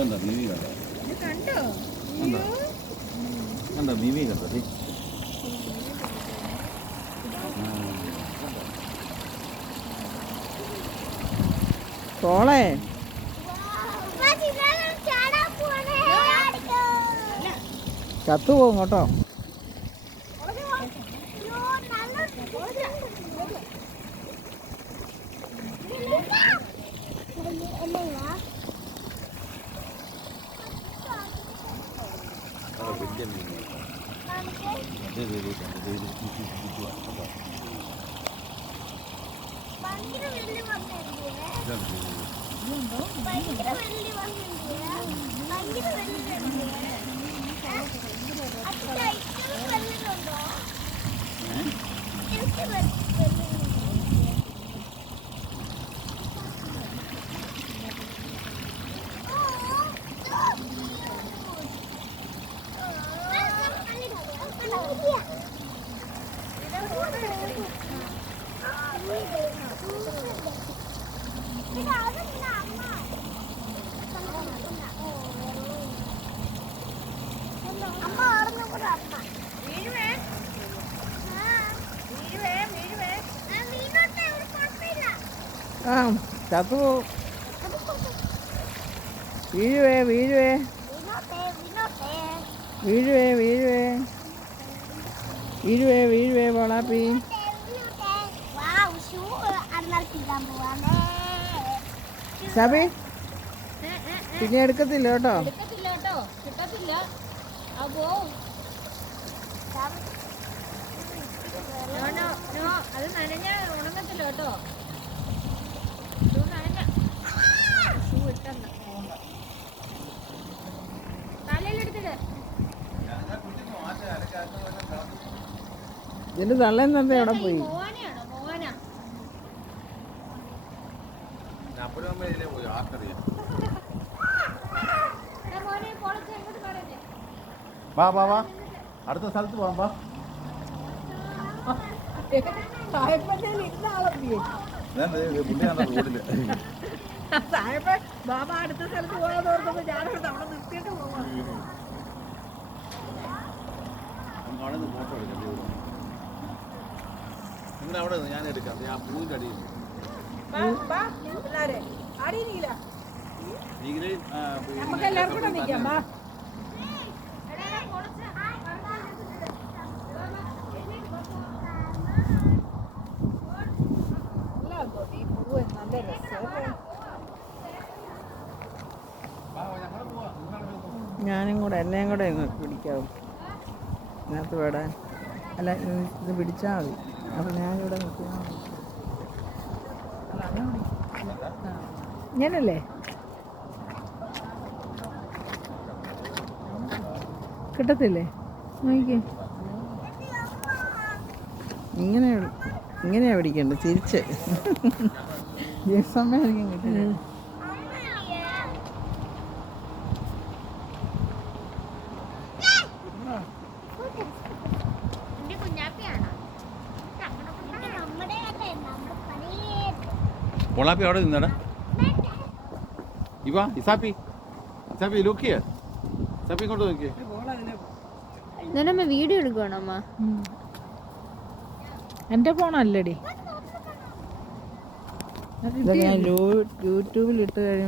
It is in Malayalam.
എന്താ മീമി കണ്ടോ? കണ്ടോ മീമി കണ്ടോ? തോളെ ചത്തുപോകും കേട്ടോ. വലിയ മീൻ ആ ചത്തുപോകും. വീഴുവേ വീഴുവേ വീഴുവേ വീഴുവേ വീഴുവേ വീഴുവേ വളാപ്പി. ഷാബി പിന്നെ എടുക്കത്തില്ല കേട്ടോ. കിട്ടത്തില്ല. അത് നനഞ്ഞ ഉണങ്ങത്തില്ല കേട്ടോ. തലയിലെടുത്തിട്ട് ഇതിന്റെ തള്ളേൻ തന്നെ എവിടെ പോയി? മോനാണോ മോന? മോനെ പൊളച്ച് എങ്ങോട്ട് പറയുന്നേ? വാ വാ വാ, അടുത്ത സ്ഥലത്ത് പോവാം. വാ ബാബ അടുത്ത സ്ഥലത്ത് പോയതോർത്തപ്പോ ഞാനോട് അവിടെ നിർത്തിയിട്ട് പോവാ. ഫോട്ടോ എടുക്കാം. നിങ്ങൾ അവിടെ ഞാൻ എടുക്കാം. ആ പൂവിൻ്റെ അടിയിൽ നമുക്ക് എല്ലാവർക്കും കൂടെ നിൽക്കാം. ബാ നല്ല രസം. ഞാനും കൂടെ എന്നെയും കൂടെ ഇന്ന് പിടിക്കാവും ഇതിനകത്ത് വിടാൻ. അല്ല ഇത് പിടിച്ചാൽ മതി. അപ്പം ഞാനിവിടെ നിൽക്കുന്ന ഞാനല്ലേ കിട്ടത്തില്ലേ? നോക്കിക്കേ, ഇങ്ങനെയാ പിടിക്കണ്ടത്. തിരിച്ച് സമയമായിരിക്കും കിട്ടുന്നത്. പൊളാപ്പി അവിടെ നിന്നടാ. ഇവാ ഇസാപ്പി ഇസാപ്പി നോക്കിയേ, ഇസാപ്പി ഇങ്ങോട്ട് നോക്കിയേ. ഇതന്നെ വീഡിയോ എടുക്കുവാണോ അമ്മ? എൻ്റെ ഫോണല്ലേടി. ഞാൻ യൂട്യൂബിൽ ഇട്ട് കഴിയുമ്പോൾ